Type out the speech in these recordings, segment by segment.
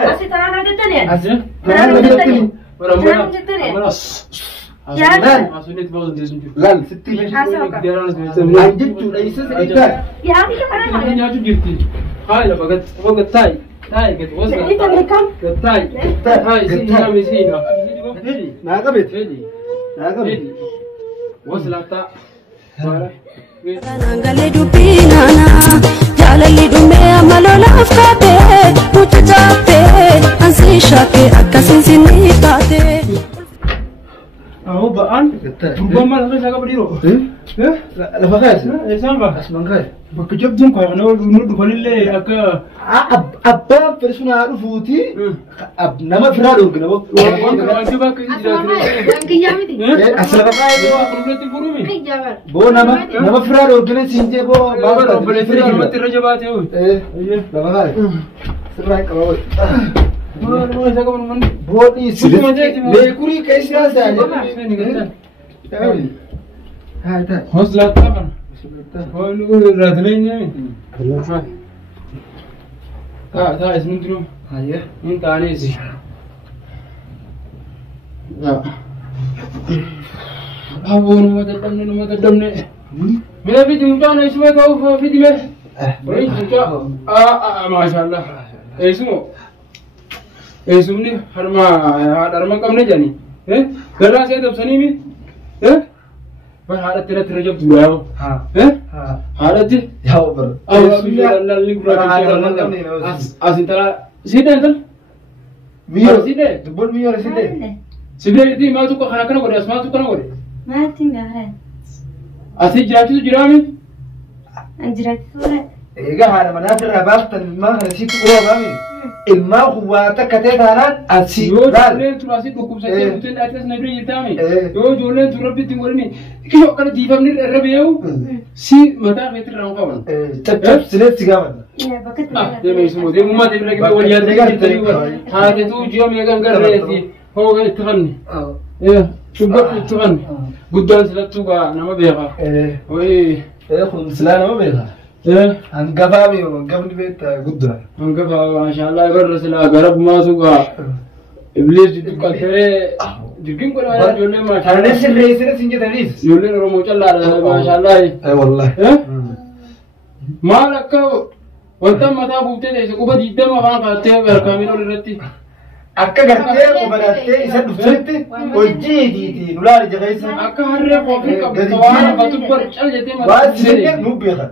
أسي ترى أنا جدني أسي ترى أنا جدني ولا يا لا ستي عجبت ليس سيدا يا أخي كمان يا جبتي هاي لا بقت تاي قد وصل أنت مكان تاي هاي سينا مسينا ما قبت وصل تا Nangale dubinana, jalali dume amalola afkate, mutajape, ansi shake akasin sinikate. أهو بقى ربما لا غير بديرو إيه لا فخاس إيه سامبا اسمع خير بكجبتم كوي أنا نود كلله أك أب فرسنا عرفوتي أب نما فراد أورجنا بو أنت بقى أصل بو نما فراد أورجنا سينجي بو ما بقى فراد ما ترجع هو إيه لا فخاس سرعك أول بودي بيكوري كيسنا ساجد هاي تا حوصلة طبعا هو نقول رادلين يعني تا اسمه درو هاي من تانيسي لا أبون ما تدمن من في دمجان اسمه كوف في دمه ما شاء الله اسمه اسمني هرما كم نجاني إيه كلا سيد أبصني مي إيه بس هذا ترجع تقوله إيه هذا تي يا أبر لا اللي يقوله أسين ترى سيدا أنت ميو سيدا دبل ميو سيدا سيدا دي ما تقول خنا كنا قولي أسمع تقول كنا قولي ما تنجح أسي جاتو جرامي أنجرت ولا إيجا هذا منافر رباط الماء نسيت قوة بامي الماء هو تكتة هذا أسي جولين تراسي بكم سكين بتن أتلس نبري يتامي يو جولين تربي تقولني كيو كنا ديفا من الربيعو سي متى بيت الرانقون تب سنت سجامنا يا بكت ده ما يسمو ده مما تبي لك تقول يا ده تريوا هذا تو جيوم يجان قررتي هو قال تغني إيه شو قلت تغني قدام سلطوكا نما بيها وإيه خذ مسلانة ما بيها إيه هنقفامي قبل بيت قدرة هنقفا ما شاء الله يبرس لا قرب ما سوكا إبليس جدو كثير جركين كل واحد جولين ما شاء الله أنا نفس الرئيس نسيني تريس جولين رمو الله ما شاء الله أي والله إيه ما لك وانت متى بوتة ده سكوبا جدا ما فان كاتيه بركامينو لرتي أكا قرتيه وبرتيه إذا دفترتي وجيدي نولار جغيسة أكا هرّي قوي كبتوان فتوبر شال جتة ما بعد سنة نوبيها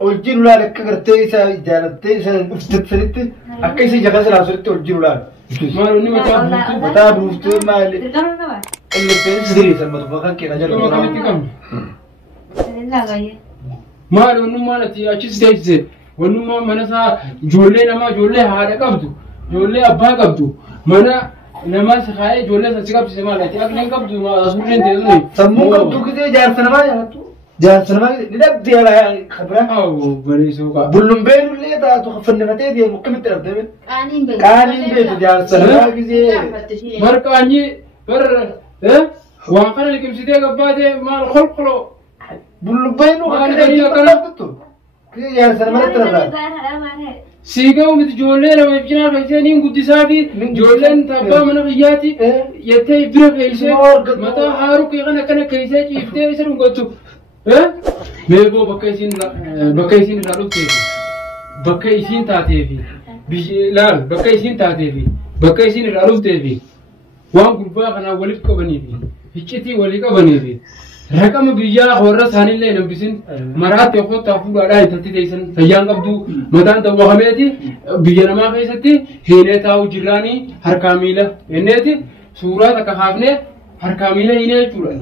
وجي نولار أكا قرتيه إذا جالتيه إذا دفترتي أكا إذا جغيسة لابسرتي وجي نولار ما لوني متى بوتة ما اللي بينزلي المطبخ كي نجار ما لوني ما لتي أشيس دايسة ونو ما مناسا جولة نما جولة هذا كابتو جولة أبغى كابتو منا نما سخاية جولة سكاب سما لتي أكلين كابتو ما أسمعين تقولي سمو كابتو كده جار سنما جار سنما ندب ديالا خبرة أو بري سوكا بلوم بينو اللي تا تخفن فتاة دي ممكن ترتبط كانين بيت جار سنما كذي مركاني بر وانقل لكم سيدي قبادة ما الخلق بلوم بينو كده كده كذي جار سنما ترتبط سيجاو مت جولين أو يبجنا فيسانين قدساتي جولين تابا من غياتي يتى يبرق فيسان متى هارو كيغنا كنا كيسات يفتى يسرون قطو ميبو بكيسين رالوتي بكيسين تاتيفي لا بكيسين تاتيفي بكيسين رالوتي وان قربا خنا ولد كبنيفي هيكتي ولد كبنيفي رقم بيجا خورس هاني لين بيسين مرات يخو تافو على تلتي تيسن فيان قبضو مدان تو وهمتي بيجنا ما فيستي هنا تاو جيراني هركاميله هنيتي سورة تكافنه هركاميله هنا تورن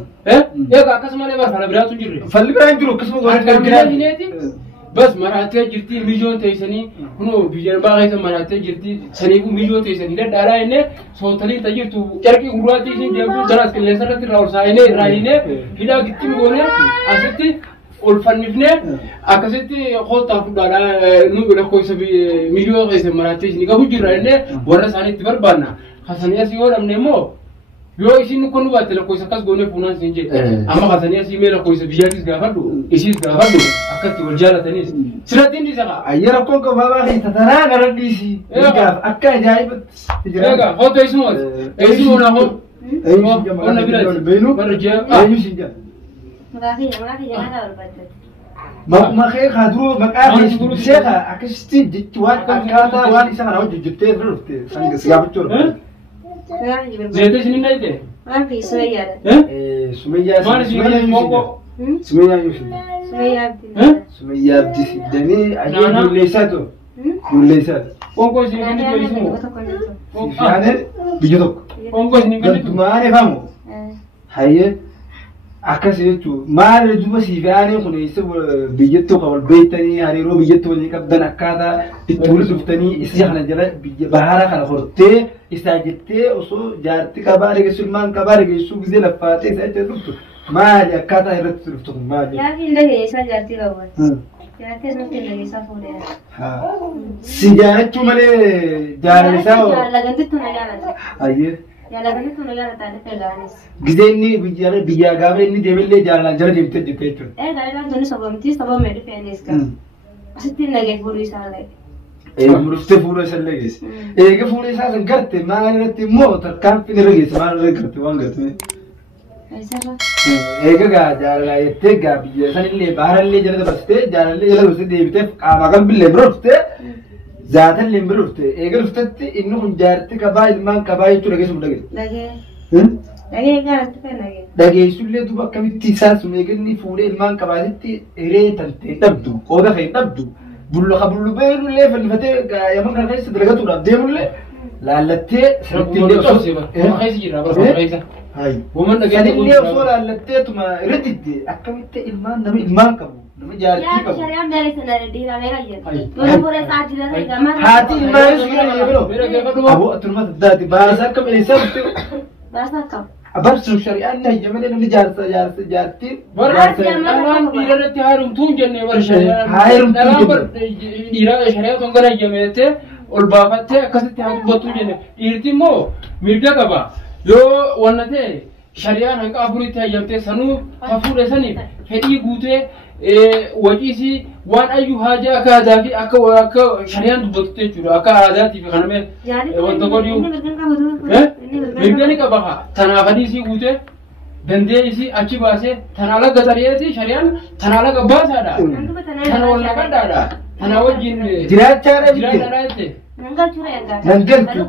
يا كاكس ماله بس فلا براتو جيري فاللي براين جرو كسمو غير هركاميله هنيتي بس مرات جرتي ميجون تيسني هنو بيجنا باغي مرات جرتي سنيبو ميجون تيسني ده دارا هنا صوتني تجرتو كركي غرواتي سين جابو جراس كليسرت راول ساينه راينه هنا قتيم غونه أستي أولفنيفنه أكستي خود تفضل نو ولا كويس ميجون تيسن مرات تيسني كابو جرانه ورا ساني تبربانا خسانيا سيور أمنيمو yoo isin kun baatte lakkoofsa akkas goonee fuunaan siin jedhe amma kasanii asii mee lakkoofsa biyyaatis gaafadhu isiis gaafadhu akkatti wal jaalataniis sirratti inni isa qaba. Ayya rakkoon qabaa keessa taraa gara dhiisii akka ajaa'ibatti jira. Egaa hoto eessumooti eessumoo naa hoo qonna biraati warra ji'a eenyu siin jedha. Maqaa kiyya kana barbaadde. Maqaa kaaduu maqaa keessi seeqa akkasitti jechi waan akkaataa waan isa kana hojjettee irra dhufte sangas gaafachuudha. Zeete isin hin dhayite? Maqaa kiyya Sumayyaadha. Sumayyaa Maal isin kan mooko? Sumayyaa yoo siin. Sumayyaa Abdii. Sumayyaa Abdii siddanii ajee bulleessaa tu. Bulleessaa. Qonkoo isin kan dhibba isimoo? Sifaaneen biyya tokko. Qonkoo isin kan dhibba? Gaddumaan eefamu. Hayyee. Akkas jechuun maal duuba siifaanii kun eessa biyyattuu kan wal beektanii hariiroo biyyattuu waliin qabdan akkaataa itti walitti dhuftanii isa kana jala biyya bahara kana hortee isaa jettee osoo jaartii qabaa dhageessu ilmaan qabaa dhageessuu gisee laffaatee isaa jettee dhuftu maali akkaataa irratti dhuftu kun maali? Jaartii hin dhageessaa jaartii qabu. Jaartii asumatti hin dhageessaa fuudhee. Si jaalachuu malee jaalalisaa hoo? Jaalagantitti na jaalata. Ayyee. Jaalagantitti na jaalata adda fedhaanis. Gisee inni biyyaa gaafa inni deemallee jaalalaan jala deemtee jirte jechuudha. Gaalaan tuni sobamtii sobamee dhufeenis qaba. Asitti hin dhagee fuudhuu isaallee. Dhuftee fuula isa illee geesse. Eega fuula isaa san garte maal irratti immoo tarkaanfiin irra geesse maal irra garte waan garte. Eega gaa jaalalaa jettee gaa biyya sanillee baharallee jala dabarsitee jaalallee jala dabarsitee deebitee qaamaa kan billee bira dhuftee zaatallee bira dhuftee eega dhuftetti inni kun jaartii qabaa ilmaan qabaa jechuudha geessuuf dhagee. Dhagee. Dhagee gaarratti kan dhagee. Dhageessullee duuba akkamitti isaas meeqanni fuudhee ilmaan qabaatitti hiree tantee dhabdu qooda kan dhabdu bulluqa bullubeelullee fannifatee yaman kana keessa dalagatuudhaaf deemullee laallattee sirriitti illee qabsee keessa jira bara keessa. Woman dhagee sanillee osoo laallatteetuma irratti akkamitti ilmaan nama ilmaan qabu nama jaartii qabu. Shari'aan beelee sana dhiiraa beekaa jedhu. Yoon fuudhee sa'aatii dafee gamaa. Haati ilmaan ishee biroo aboo atuma addaati baasa akka meeshaa bitte. Baasa akkam. Abarsu shari'aan na yamane namni jaartii. Dhalaan dhiirarratti haaromtuun jennee bara shari'aan. Haaromtuun Dhalaan bara dhiiraa shari'aa ton gara yamete ol baafattee akkasitti haa dubbattuu jenne. Dhiirti immoo mirga qaba. Yoo wanna ta'e shari'aan hanqa afuritti hayyamtee sanuu hafuudha saniif fedhii guutee waciisii waan ayyuu haajaa akka aadaa fi akka shari'aan dubbatutti jechuudha. Akka aadaatiif kanamee wanta godhuu. Mirga ni qaba haa. Tanaaf hadiisii guutee dandee isii achi baasee tanaa laga xariyeeti shari'aan tanaa laga baasaadha. Tana wal naqadhaadha. Tana wajjin jiraachaadha jiraadhaadha jettee. Nangalchu.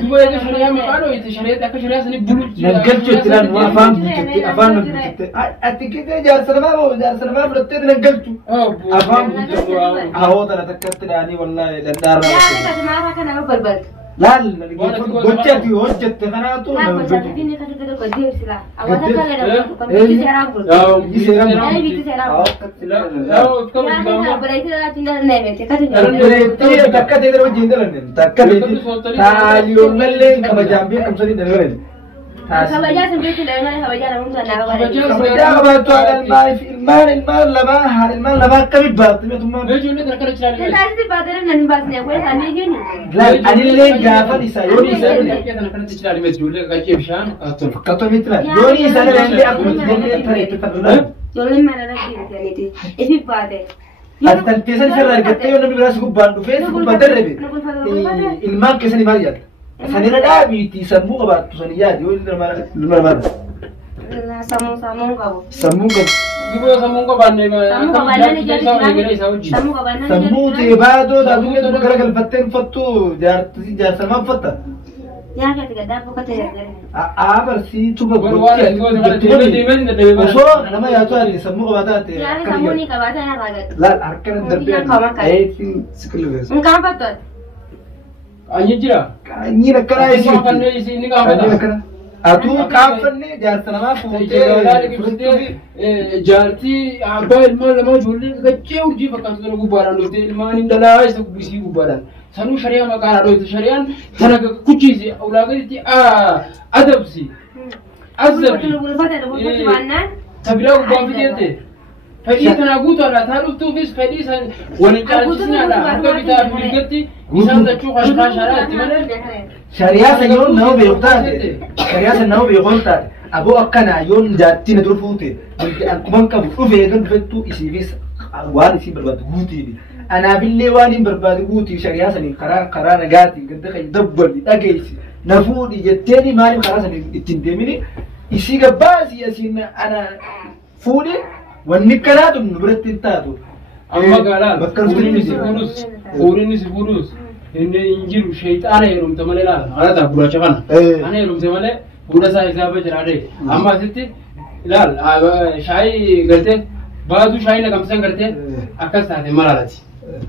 Duba eega shari'aa maqaa dho'ite shari'aatti akka shari'aa sanii bulu. Nangalchu jettiraan waa afaan bulchatte afaan bulchatte. Ati kitee jaarsa namaa fudhattee nangalchu. Afaan bulchatte. Ahoo tana takkatti dhaanii wallaahi danda'arraa. Yaa akka maara kana nama balbaltu. Laal gochati hojjette kanaatu nama Kan hojjette. sadartiin kan sadartiin kan deemsila. Awwaata kan jedhamu kan bitti seeraan bulchu. Bitti seeraan bulchu. Bitti seeraan bulchu. Yaa kana bareedaa laatiin dhala neemete kan hin Bareettee takka ta'e dara wajjin dalanne takka ta'e taaliyoonallee kabajaan beekamsanii dalan. kabajaa simbiitti dhala kabajaa namoota naaf bareedu. Kabajaa qabaattu ilmaan lamaa akkamitti baafte beekummaa. Ijoollee kana kana chilaalee. Taasisaa baatee namni baasnee akkuma isaanii jenni. Anillee gaafan isaa yoon isaa Kana kanatti chilaalee ijoollee qaqqee bishaan kaattoon. akkamitti laal yoon isaa illee akkuma jennee tareetti tarraan. Ijoolleen mana rakkiitaniiti. Ifi baate. Ati tanteessan isarraa argattee yoo namni biraas gubbaan dhufee si gubbaan darbe ilmaan keessanii maal yaadda? Sanirra dhaabiitii sammuu qabaattu sanii yaadi yoo ilma namaadha. Sammuu qabu. Sammuu qabu. Diboo sammuu qabaannee Sammuu qabaannee isaa wajjin. Sammuu qabaannee Sammuu ta'e baadoo daabbilee tokko gara galfattee uffattu jaarsa maal uffatta? yaa kati gaddaa boqotee gargara. Barsiituu osoo nama yaatu ati sammuu qabaataa ta'e Yaani sammuu ni qabaata yaa raagatu. laal harkana darbee eetiin siqilbeessa. Nkaan fattu ati. Anyi jira. Kanyiin akkanaa Isin isiitti. kaafannee isin ni Kanyiin kaafata. akkana. Atuu kaafannee jaarsa namaa fuutee Jaartii abbaa ilmaan lama ijoollee gaggee urjii fakkaatu sana gubbaadhaan dhufte ilmaan hin dhalaa isa gubbisii gubbaadhaan. Sanuu shari'aa maqaadhaa dhoote shari'aan tana kuchiisi ulaagatitti adabsi. Azabi. Bulfata dhufuutti waannaan. Tabiraa gubbaa fideette. فدي تناقوت ولا تعرف توفيس فدي سن ونجالسنا لا هذا كتاب بيجتي إنسان تشوف أشخاص شرائط تمام شريعة يون نو بيقطع شريعة نو بيقطع أبو أكنا يون جاتي ندور فوتي أنكم كم فوفي يدن فتو إسيفيس وان إسي برباد غوتي أنا بالله واني برباد غوتي شريعة سني قرار نجاتي قد خي دبل أجيسي نفودي جتني مالي قرار سني التندمني إسي جباسي أسينا أنا فودي والنكرات من برد تنتادو أما قالان أوريني سفورس إن إنجيل شيطان يروم تملي لا هذا تقول أشكان أنا يروم تملي بودا سايزابة جرادي أما ستي لا شاي قلته بعضو شاي نكمل سنقرته أكثر هذا مرالتي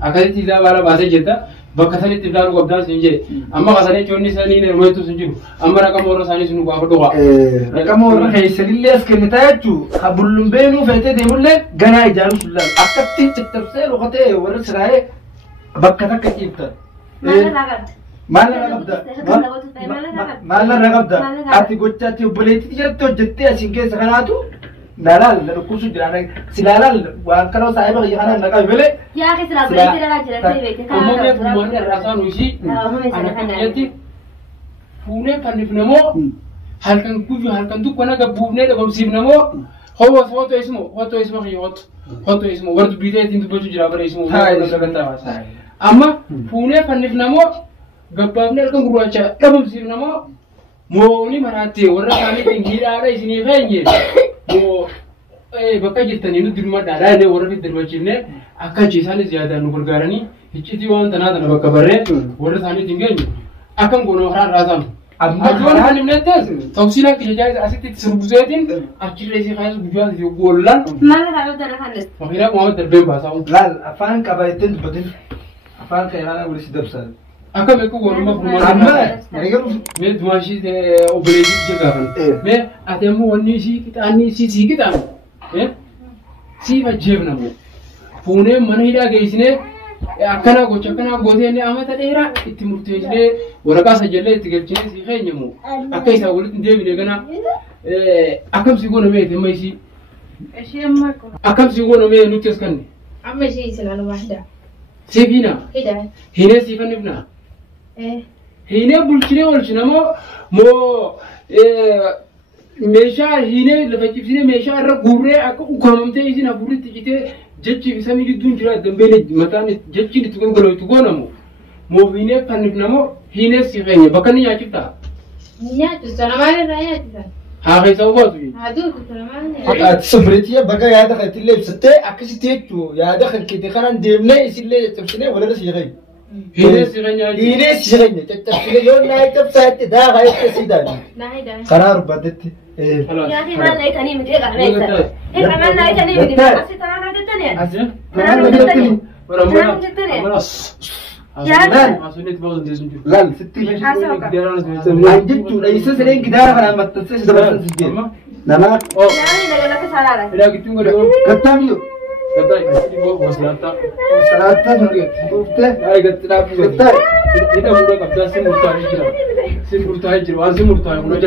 أكثر تيزا بارا باسه جدا بكثرة تبدأ وقبضان سنجي أما كثرة جوني سنين رميتو سنجيو أما رقم ورا ساني سنو بافدوها رقم ورا هي سليلة اسكنتاجو خبرلهم بينو فته ديمولة جنا يجارو سلام أكثر تكتبسه لغته ورا سراي بكثرة كتيبتا مالا رغبدا أتي قلت أتي وبليتي جرتو جتة أسينك سكناتو نالال لنقصو جرانا سلالال وانكرو صاحبه يخانا نقاي بلي يا أخي سلام بليتي لنا جرتي بيتي أمامي فماني الرسان وشي أنا كنيتي فوني فنفنمو هل كان كوفي هل كان دوك وانا قبوبني لبم سيبنمو هو هوتو اسمه خيوت هوتو اسمه ورد بيداية انتو بجو جرابر اسمه أما فوني فنفنمو قبابني لكم قرواتشا لبم سيبنمو موني مراتي ورد ثاني تنجيل على اسني خيني مو bakka jirtanii nuti dirmadhaadhaa illee warra fi dirmachiifne akka achiisaanis yaadaan nu gargaaranii hiccitii waan tanaa tana bakka barree warra isaaniitiin geenyu akkam goonoo karaa raasamu. Ajoon kan himnettes tawsiila kijajaa asitti sirbuseetiin achirra isii kaayes guyyaa fi goollan. Maal kaayoo tana kannes. Wakiila Muhammad Darbeen baasaa'u. Laal afaan qabaayittiin dubbatin afaan keenyaa walitti dabsan. Akka beeku goonummaa furmaata. Amma eegalu. Mee dumaashii obboleettii jagaafan. Mee ati ammoo wanni isii qixaanni isii sii qixaan. Siif ajjeefnamu fuunee mana hidhaa geessinee akkana gocha akkana gootee amata dheeraa itti murteessinee waraqaa sajallee itti galchinee sii keenyamu akka isaa walitti hin deebine gana akkam sii goona mee amma isii akkam sii goona mee nutti as kanne amma ishee islaanuma hidhaa siif hina hinee sii fannifnaa hinee bulchinee oolchinamoo moo meeshaa hinee lafa cibsine meeshaa irra guurree akka ukkaamamtee isin afuritti citee jechi samii gidduun jira dambeele mataan jechi itti gurguratu goonamu moo hinee fannifnamoo hinee si feenya bakka ni nyaachifta nyaachifta namaan irraa nyaachifta haa keessa ubaatu ati sobretiya bakka yaada kan itti ibsattee akkasitti jechuu yaada kan kite kanan deemnee isillee caccabsinee walirra si feenya hinee si feenya caccabsinee yoo naa cabsaatti daagaa itti siidaan karaa arbaatetti يا أخي ما لقيت أني متأكد ليس إيه كمان لقيت أني متأكد أصل ترى أنا جتني ترى أنا جتني يا لا ستي عجبت ليس سرين كده أنا ما تنساش ده بس سجل نما يعني لقى لك سلالة إذا كنت تقول كتاميو وصلاتا شفته هاي قلت لا إذا مرة قبل سن مرتاح جرا وان سن مرتاح ولا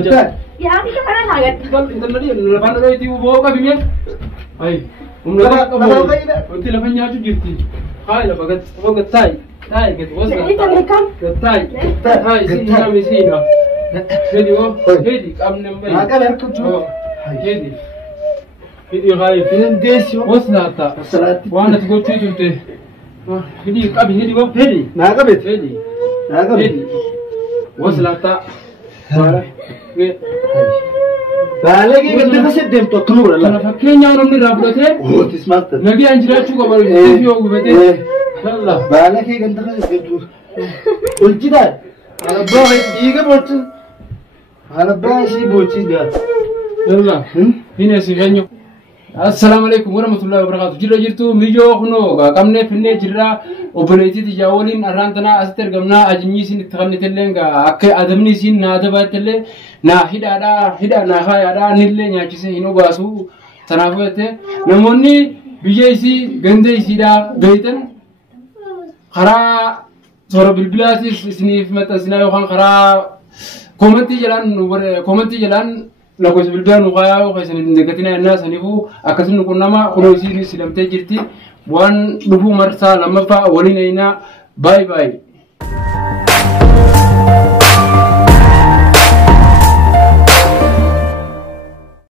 جا يا أخي كمان حاجة إذا نري لبان رأيتي وبوكا بيمين هاي ومنلا أنت لبان ياجو جرتي هاي لبقت وقت تاي قلت وصلاتا تاي هاي سينا مسينا هدي كم نمبر ما كان يركض هدي غايب فين ديسيو وصلاتا وانا تقول تيجي هدي قبل هدي ما قبت هدي وصلاتا بالك قد نسيت دم تطلور لا أنا فكين يا رب نرابطه هو تسمعت نبي أنجلات شو قبل في يوم بيته يلا بالك قد نسيت دم قلت ده أنا بقى يجي بوت أنا بقى شيء بوتي ده يلا هنا سيغنيو السلام عليكم ورحمة الله وبركاته جرا جرتو ميجو خنو كمنة فيني جرا وبليتي تجاولين أرانتنا أستر قمنا أجني سين تغني تلين أك أدمني سين نادبات تلين هدا ناخا يدا نيلة نياچسه هنو باسو تنافوته نموني بيجيسي غنديسي دا غيتن خرا صور بالبلاتي سنيف متى سنايو خان خرا كومنتي جلان lakkoofsa bilbilaan nu qaayaa keessan hin deeggatina ennaa saniifuu akkasuma qunnama kunuunsiin silamtee jirti waan dhufuu marsaa lammaffaa waliin aynaa baay'ee baay'ee.